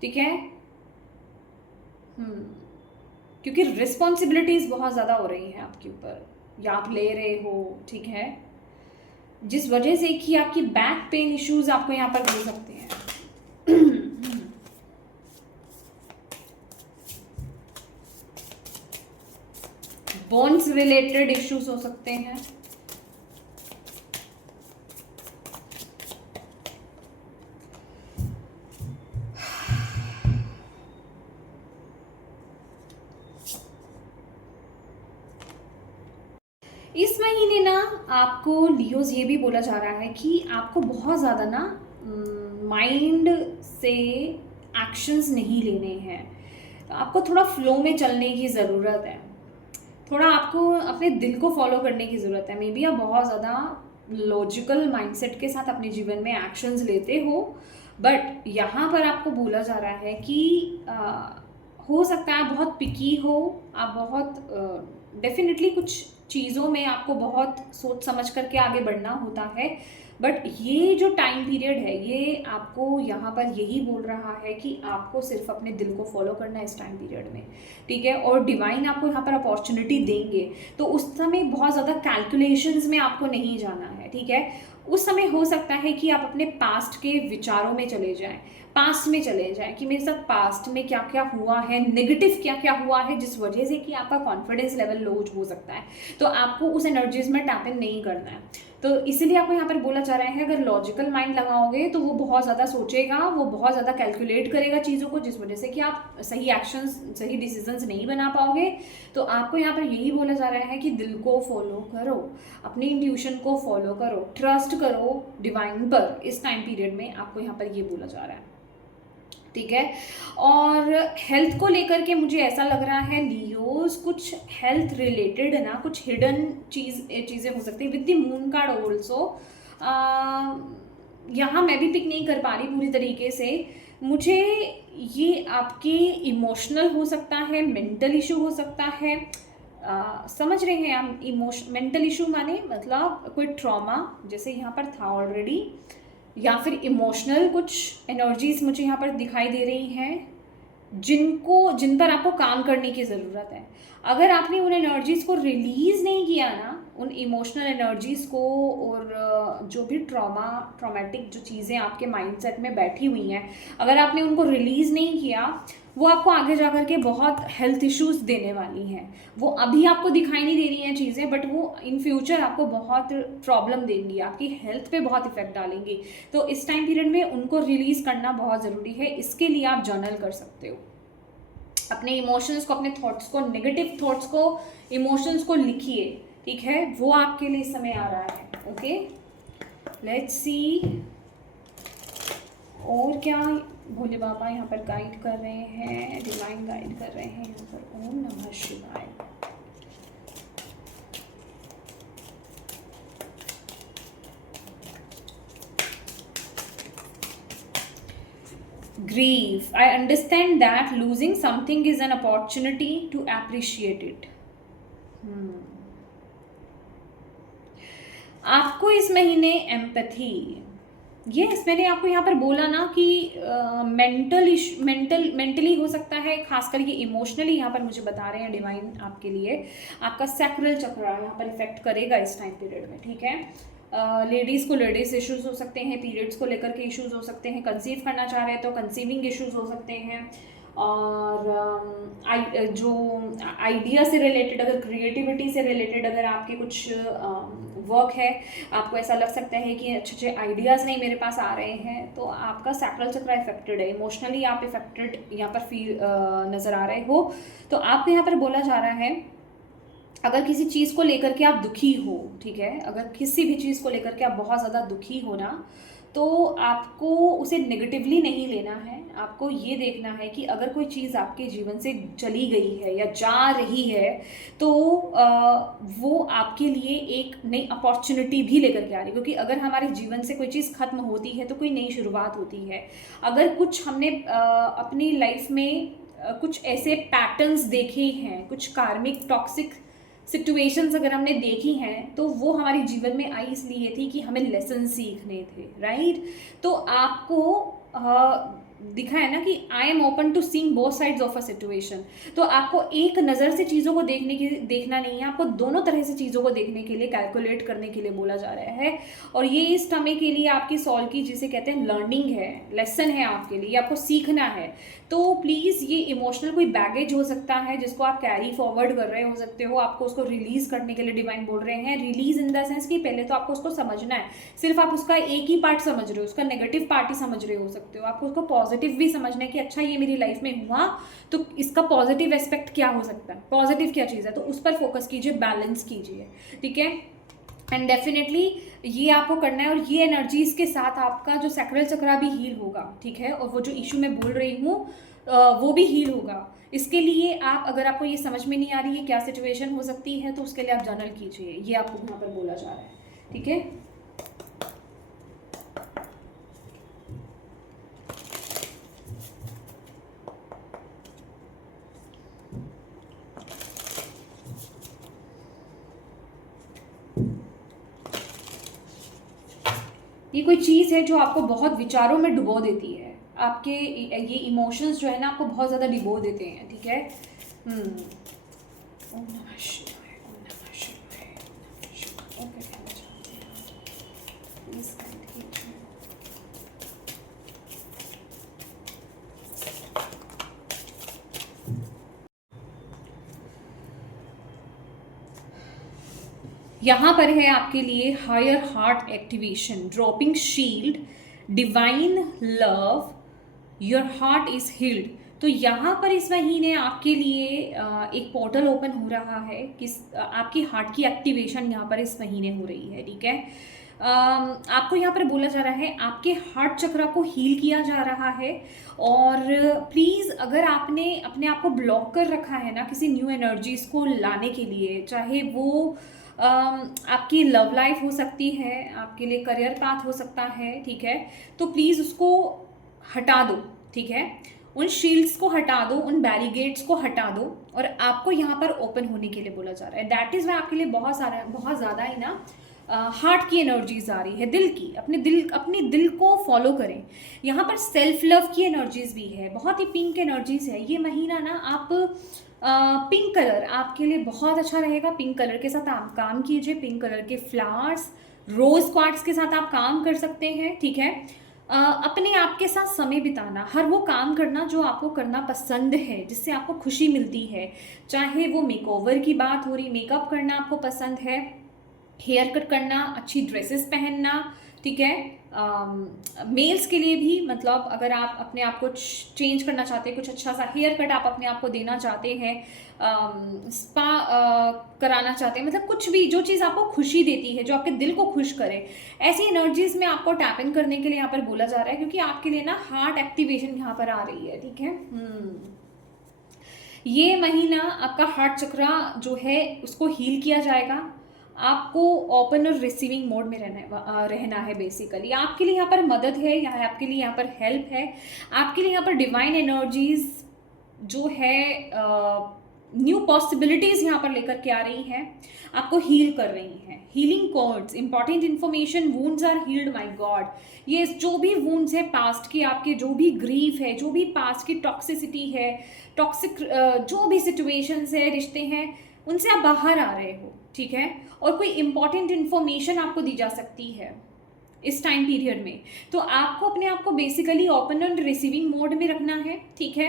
ठीक है, क्योंकि रिस्पॉन्सिबिलिटीज बहुत ज़्यादा हो रही हैं आपके ऊपर, या आप ले रहे हो। ठीक है, जिस वजह से कि आपकी बैक पेन इश्यूज आपको यहाँ पर हो सकते हैं। बोन्स रिलेटेड इश्यूज हो सकते हैं। इस महीने ना आपको लियोज ये भी बोला जा रहा है कि आपको बहुत ज़्यादा ना माइंड से एक्शंस नहीं लेने हैं, तो आपको थोड़ा फ्लो में चलने की ज़रूरत है, थोड़ा आपको अपने दिल को फॉलो करने की ज़रूरत है। मे बी आप बहुत ज़्यादा लॉजिकल माइंडसेट के साथ अपने जीवन में एक्शंस लेते हो, बट यहाँ पर आपको बोला जा रहा है कि हो सकता है आप बहुत पिकी हो, आप बहुत डेफिनेटली कुछ चीज़ों में आपको बहुत सोच समझ करके आगे बढ़ना होता है, बट ये जो टाइम पीरियड है ये आपको यहाँ पर यही बोल रहा है कि आपको सिर्फ अपने दिल को फॉलो करना है इस टाइम पीरियड में। ठीक है, और डिवाइन आपको यहाँ पर अपॉर्चुनिटी देंगे, तो उस समय बहुत ज़्यादा कैलकुलेशंस में आपको नहीं जाना है। ठीक है, उस समय हो सकता है कि आप अपने पास्ट के विचारों में चले जाएं, पास्ट में चले जाएं कि मेरे साथ पास्ट में क्या क्या हुआ है, नेगेटिव क्या क्या हुआ है, जिस वजह से कि आपका कॉन्फिडेंस लेवल लो हो सकता है, तो आपको उस एनर्जीज में टैप इन नहीं करना है। तो इसीलिए आपको यहाँ पर बोला जा रहा है अगर लॉजिकल माइंड लगाओगे तो वो बहुत ज़्यादा सोचेगा, वो बहुत ज़्यादा कैलकुलेट करेगा चीज़ों को, जिस वजह से कि आप सही एक्शंस, सही डिसीजंस नहीं बना पाओगे। तो आपको यहाँ पर यही बोला जा रहा है कि दिल को फॉलो करो, अपनी इंट्यूशन को फॉलो करो, ट्रस्ट करो डिवाइन पर। इस टाइम पीरियड में आपको यहाँ पर ये बोला जा रहा है। ठीक है, और हेल्थ को लेकर के मुझे ऐसा लग रहा है लियोज, कुछ हेल्थ रिलेटेड है ना, कुछ हिडन चीज़ें हो सकती है with the moon card also. यहाँ मैं भी पिक नहीं कर पा रही पूरी तरीके से, मुझे ये आपके इमोशनल हो सकता है, मेंटल इशू हो सकता है। समझ रहे हैं आप? मेंटल इशू माने मतलब कोई ट्रॉमा जैसे यहाँ पर था ऑलरेडी, या फिर इमोशनल कुछ एनर्जीज मुझे यहाँ पर दिखाई दे रही हैं जिन पर आपको काम करने की ज़रूरत है। अगर आपने उन एनर्जीज़ को रिलीज़ नहीं किया ना, उन इमोशनल एनर्जीज़ को, और जो भी ट्रॉमेटिक जो चीज़ें आपके माइंडसेट में बैठी हुई हैं, अगर आपने उनको रिलीज़ नहीं किया, वो आपको आगे जा कर के बहुत हेल्थ इश्यूज़ देने वाली हैं। वो अभी आपको दिखाई नहीं दे रही हैं चीज़ें, बट वो इन फ्यूचर आपको बहुत प्रॉब्लम देंगी, आपकी हेल्थ पे बहुत इफेक्ट डालेंगी। तो इस टाइम पीरियड में उनको रिलीज़ करना बहुत ज़रूरी है। इसके लिए आप जर्नल कर सकते हो, अपने इमोशंस को, अपने थॉट्स को, नेगेटिव थॉट्स को, इमोशंस को लिखिए। ठीक है, वो आपके लिए इस समय आ रहा है। ओके, लेट्स सी और क्या भोले बाबा यहाँ पर गाइड कर रहे हैं, डिवाइन गाइड कर रहे हैं यहाँ पर। ओम नमः शिवाय। grief. I understand that losing something is an opportunity to appreciate it. आपको इस महीने एम्पैथी, यस मैंने आपको यहाँ पर बोला ना कि मेंटली हो सकता है, खासकर ये इमोशनली यहाँ पर मुझे बता रहे हैं डिवाइन आपके लिए आपका सैक्रल चक्र यहाँ पर इफेक्ट करेगा इस टाइम पीरियड में, ठीक है। लेडीज़ को लेडीज़ इश्यूज हो सकते हैं, पीरियड्स को लेकर के इश्यूज हो सकते हैं, कंसीव करना चाह रहे हैं तो कंसीविंग इश्यूज हो सकते हैं, और जो आइडिया से रिलेटेड, अगर क्रिएटिविटी से रिलेटेड अगर आपके कुछ वर्क है, आपको ऐसा लग सकता है कि अच्छे अच्छे आइडियाज़ नहीं मेरे पास आ रहे हैं, तो आपका सैक्रल चक्र इफेक्टेड है, इमोशनली आप इफेक्टेड यहाँ पर फील नज़र आ रहे हो। तो आपको यहाँ पर बोला जा रहा है अगर किसी चीज़ को लेकर के आप दुखी हो, ठीक है, अगर किसी भी चीज़ को लेकर के आप बहुत ज़्यादा दुखी हो ना, तो आपको उसे नेगेटिवली नहीं लेना है। आपको ये देखना है कि अगर कोई चीज़ आपके जीवन से चली गई है या जा रही है तो वो आपके लिए एक नई अपॉर्चुनिटी भी लेकर के आ रही है, क्योंकि अगर हमारे जीवन से कोई चीज़ ख़त्म होती है तो कोई नई शुरुआत होती है। अगर कुछ हमने अपनी लाइफ में कुछ ऐसे पैटर्न्स देखे हैं, कुछ कार्मिक टॉक्सिक सिचुएशंस अगर हमने देखी हैं, तो वो हमारे जीवन में आई इसलिए थी कि हमें लेसन सीखने थे, राइट। तो आपको दिखा है ना कि I am open to seeing both sides of a situation. तो आपको एक नज़र से चीज़ों को देखना नहीं है, आपको दोनों तरह से चीज़ों को देखने के लिए, कैलकुलेट करने के लिए बोला जा रहा है। और ये इस समय के लिए आपकी सॉल की जिसे कहते हैं लर्निंग है, लेसन है आपके लिए, आपको सीखना है। तो प्लीज़ ये इमोशनल कोई बैगेज हो सकता है जिसको आप कैरी फॉरवर्ड कर रहे हो सकते हो, आपको उसको रिलीज़ करने के लिए डिवाइन बोल रहे हैं। रिलीज़ इन द सेंस कि पहले तो आपको उसको समझना है, सिर्फ आप उसका एक ही पार्ट समझ रहे हो, उसका नेगेटिव पार्ट ही समझ रहे हो सकते हो। आपको उसको पॉजिटिव भी समझना है कि अच्छा ये मेरी लाइफ में हुआ तो इसका पॉजिटिव एस्पेक्ट क्या हो सकता है, पॉजिटिव क्या चीज़ है, तो उस पर फोकस कीजिए, बैलेंस कीजिए, ठीक है। एंड डेफिनेटली ये आपको करना है, और ये एनर्जीज के साथ आपका जो सैक्रल चक्रा भी हील होगा, ठीक है, और वो जो इशू मैं बोल रही हूँ वो भी हील होगा। इसके लिए आप, अगर आपको ये समझ में नहीं आ रही है क्या सिचुएशन हो सकती है, तो उसके लिए आप जर्नल कीजिए, ये आपको यहाँ पर बोला जा रहा है, ठीक है। ये कोई चीज़ है जो आपको बहुत विचारों में डुबो देती है, आपके ये इमोशंस जो है ना आपको बहुत ज़्यादा डिबो देते हैं, ठीक है। ओम नमः शिवाय, ओम नमः शिवाय, ओम नमः शिवाय। Okay, please continue. यहाँ पर है आपके लिए higher heart activation, dropping shield, divine love, your heart is healed. तो यहाँ पर इस महीने आपके लिए एक पोर्टल ओपन हो रहा है, आपकी हार्ट की एक्टिवेशन यहाँ पर इस महीने हो रही है, ठीक है। आपको यहाँ पर बोला जा रहा है आपके हार्ट चक्र को हील किया जा रहा है। और प्लीज़ अगर आपने अपने आप को ब्लॉक कर रखा है ना किसी न्यू एनर्जीज़ को लाने के लिए, चाहे वो आपकी लव लाइफ हो सकती है, आपके लिए करियर पाथ हो सकता है, ठीक है, तो प्लीज़ उसको हटा दो, ठीक है। उन शील्ड्स को हटा दो, उन बैरिगेड्स को हटा दो, और आपको यहाँ पर ओपन होने के लिए बोला जा रहा है। दैट इज़ वाई आपके लिए बहुत ज़्यादा ही ना हार्ट की एनर्जीज आ रही है, दिल की, अपने दिल को फॉलो करें। यहाँ पर सेल्फ लव की एनर्जीज भी है, बहुत ही पिंक एनर्जीज है ये महीना ना। आप पिंक कलर आपके लिए बहुत अच्छा रहेगा, पिंक कलर के साथ आप काम कीजिए, पिंक कलर के फ्लावर्स, रोज क्वार्ट्स के साथ आप काम कर सकते हैं, ठीक है। अपने आप के साथ समय बिताना, हर वो काम करना जो आपको करना पसंद है, जिससे आपको खुशी मिलती है, चाहे वो मेकओवर की बात हो रही, मेकअप करना आपको पसंद है, हेयर कट करना, अच्छी ड्रेसेस पहनना, ठीक है। मेल्स के लिए भी, मतलब अगर आप अपने आप को चेंज करना चाहते हैं, कुछ अच्छा सा हेयर कट आप अपने आप को देना चाहते हैं, स्पा कराना चाहते हैं, मतलब कुछ भी जो चीज़ आपको खुशी देती है, जो आपके दिल को खुश करे, ऐसी एनर्जीज में आपको टैप इन करने के लिए यहाँ पर बोला जा रहा है, क्योंकि आपके लिए ना हार्ट एक्टिवेशन यहाँ पर आ रही है, ठीक है। ये महीना आपका हार्ट चक्रा जो है उसको हील किया जाएगा। आपको ओपन और रिसीविंग मोड में रहना है बेसिकली। आपके लिए यहाँ पर मदद है, यहाँ आपके लिए यहाँ पर हेल्प है, आपके लिए यहाँ पर डिवाइन एनर्जीज जो है न्यू पॉसिबिलिटीज़ यहाँ पर लेकर के आ रही हैं, आपको हील कर रही हैं। Healing cords, important information, wounds are healed, my god. ये जो भी वुंड्स है पास्ट के, आपके जो भी ग्रीफ है, जो भी पास्ट की टॉक्सिसिटी है, टॉक्सिक जो भी सिचुएशंस है, रिश्ते हैं, उनसे आप बाहर आ रहे हो, ठीक है। और कोई इंपॉर्टेंट इन्फॉर्मेशन आपको दी जा सकती है इस टाइम पीरियड में, तो आपको अपने आप को basically open and receiving mode में रखना है, ठीक है।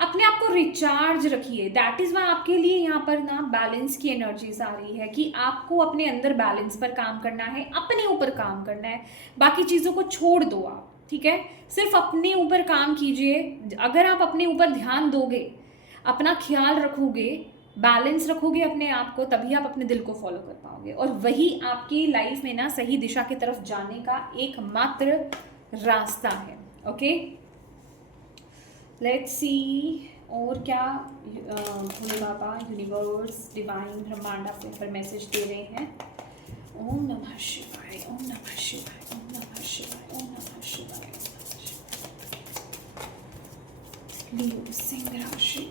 अपने आप को रिचार्ज रखिए। दैट इज़ वाई आपके लिए यहाँ पर ना बैलेंस की एनर्जीज आ रही है कि आपको अपने अंदर बैलेंस पर काम करना है, अपने ऊपर काम करना है, बाकी चीज़ों को छोड़ दो आप, ठीक है। सिर्फ अपने ऊपर काम कीजिए। अगर आप अपने ऊपर ध्यान दोगे, अपना ख्याल रखोगे, बैलेंस रखोगे अपने आप को, तभी आप अपने दिल को फॉलो कर पाओगे, और वही आपकी लाइफ में ना सही दिशा की तरफ जाने का एकमात्र रास्ता है। ओके, लेट्स सी और क्या भोले बाबा, यूनिवर्स, डिवाइन, ब्रह्मांड आपको पर मैसेज दे रहे हैं। ओम नमः शिवाय, ओम नमः शिवाय, ओम नमः शिवाय, ओम नमः शिवाय, ओम नमः शिवाय। लियो सिंह राशि,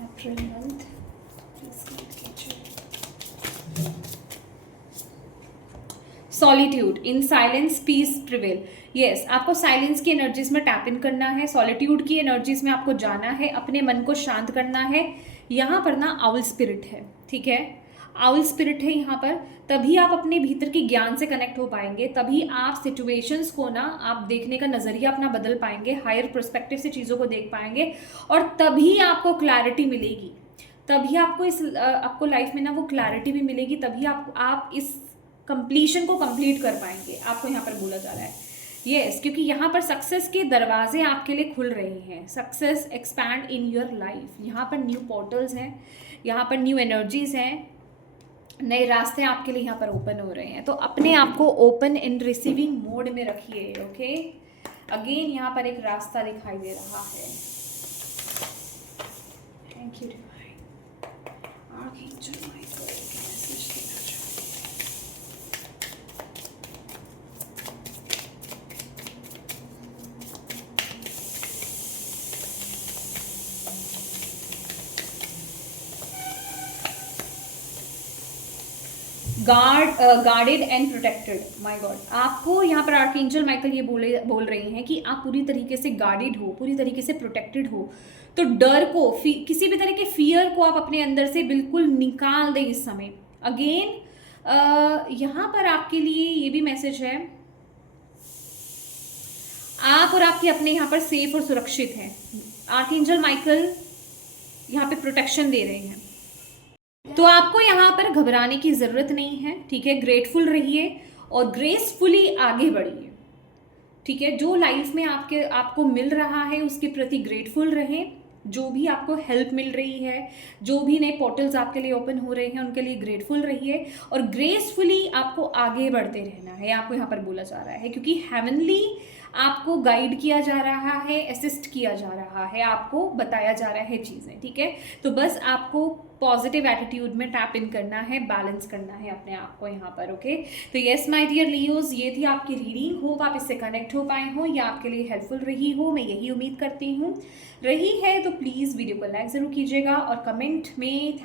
April month, solitude, in silence peace prevail. Yes, आपको साइलेंस की एनर्जीज में टैप इन करना है, सॉलिट्यूड की एनर्जीज में आपको जाना है, अपने मन को शांत करना है। यहाँ पर ना आउल स्पिरिट है, ठीक है, आउल स्पिरिट है यहाँ पर। तभी आप अपने भीतर के ज्ञान से कनेक्ट हो पाएंगे, तभी आप सिचुएशंस को ना आप देखने का नज़रिया अपना बदल पाएंगे, हायर पर्सपेक्टिव से चीज़ों को देख पाएंगे, और तभी आपको क्लैरिटी मिलेगी, तभी आपको लाइफ में ना वो क्लैरिटी भी मिलेगी, तभी आप इस कंप्लीशन को कंप्लीट कर पाएंगे, आपको यहाँ पर बोला जा रहा है। यस, क्योंकि यहाँ पर सक्सेस के दरवाजे आपके लिए खुल रहे हैं, success expand in your life. यहाँ पर न्यू पोर्टल्स हैं, यहाँ पर न्यू एनर्जीज हैं, नए रास्ते आपके लिए यहाँ पर ओपन हो रहे हैं। तो अपने आप को ओपन एंड रिसीविंग मोड में रखिए। ओके, अगेन यहाँ पर एक रास्ता दिखाई दे रहा है। Thank you divine, archangel Michael के मैसेज देना चाहूँ। Guarded and protected, my God. आपको यहाँ पर आर्कएंजल माइकल ये बोल रहे हैं कि आप पूरी तरीके से गार्डेड हो, पूरी तरीके से प्रोटेक्टेड हो। तो डर को, किसी भी तरह के फियर को आप अपने अंदर से बिल्कुल निकाल दें इस समय। अगेन यहाँ पर आपके लिए ये भी मैसेज है, आप और आपके अपने यहाँ पर सेफ और सुरक्षित हैं। आर्कएंजल माइकल यहाँ पे प्रोटेक्शन दे रहे हैं, तो आपको यहाँ पर घबराने की ज़रूरत नहीं है, ठीक है। ग्रेटफुल रहिए और ग्रेसफुली आगे बढ़िए, ठीक है। जो लाइफ में आपको मिल रहा है उसके प्रति ग्रेटफुल रहें, जो भी आपको हेल्प मिल रही है, जो भी नए पोर्टल्स आपके लिए ओपन हो रहे हैं, उनके लिए ग्रेटफुल रहिए, और ग्रेसफुली आपको आगे बढ़ते रहना है, आपको यहाँ पर बोला जा रहा है। क्योंकि हेवनली आपको गाइड किया जा रहा है, असिस्ट किया जा रहा है, आपको बताया जा रहा है चीज़ें, ठीक है। तो बस आपको पॉजिटिव एटीट्यूड में टैप इन करना है, बैलेंस करना है अपने आप को यहाँ पर। ओके, तो यस माय डियर लियोज, ये थी आपकी रीडिंग। होप आप इससे कनेक्ट हो पाए हो या आपके लिए हेल्पफुल रही हो, मैं यही उम्मीद करती हूँ। रही है तो प्लीज़ वीडियो को लाइक ज़रूर कीजिएगा, और कमेंट में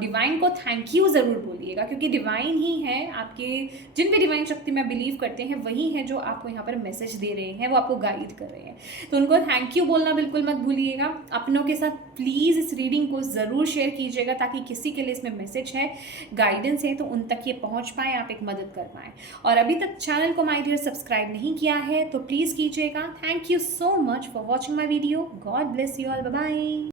डिवाइन को थैंक यू ज़रूर बोलिएगा, क्योंकि डिवाइन ही है आपके, जिन भी डिवाइन शक्ति में बिलीव करते हैं वही है जो आपको यहाँ पर मैसेज दे रहे हैं, वो आपको गाइड कर रहे हैं। तो उनको थैंक यू बोलना बिल्कुल मत भूलिएगा। अपनों के साथ प्लीज़ इस रीडिंग को ज़रूर शेयर कीजिएगा, ताकि किसी के लिए इसमें मैसेज है, गाइडेंस है, तो उन तक ये पहुँच पाए, आप एक मदद कर पाएँ। और अभी तक चैनल को माय डियर सब्सक्राइब नहीं किया है तो प्लीज़ कीजिएगा। Thank you so much for watching my video. God bless you all. Bye bye.